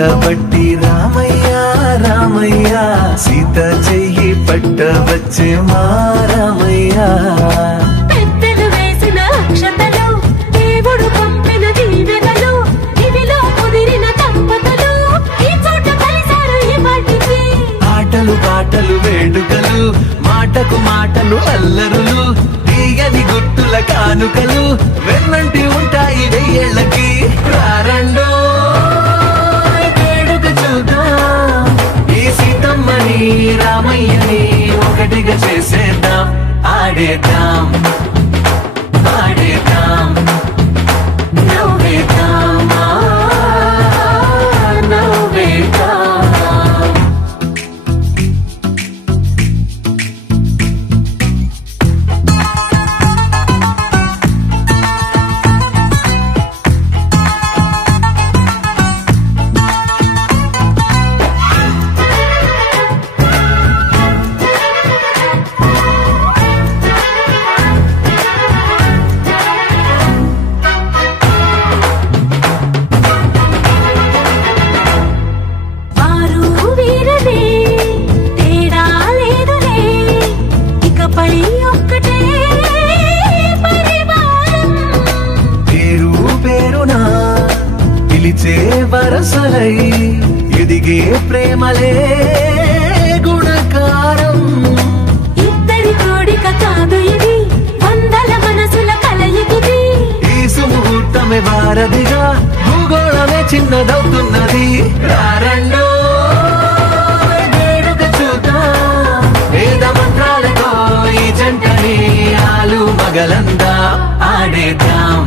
పట్టబట్టి రామయ్య రామయ్య సీత చెయ్యి పట్టవచ్చే మా రామయ్య పెద్దలు వేసిన అక్షతలు దేవుడు పంపిన దీవెనలు ఇవిలో కుదిరిన దంపతులు ఈ చోట కలిసారు ఈ వాటికి ఆటలు పాటలు వేడుకలు మాటకు మాటలు అల్లరులు తీయని గుర్తుల కానుకలు వెన్నంటి ఉంటాయి వెయ్యేళ్ళకి రారండో వేడుక చూద్దాం ఈ సీతమ్మని రామయ్యని ఒకటిగా చేసేద్దాం ఆడేద్దాం ఆడేద్దాం నవ్వేద్దాం నవ్వేద్దాం వరసలై ఎదిగే ప్రేమలే గుణకారం ఇద్దరి కోడిక కాదు ఇది వందల మనసుల కలయికిది ఈ సుముహూర్తమే వారధిగా భూగోళమే చిన్నదవుతున్నది రారండో వేడుక చూద్దాం వేద మంత్రాలతో ఈ జంటని ఆలు మగలందా ఆడేద్దాం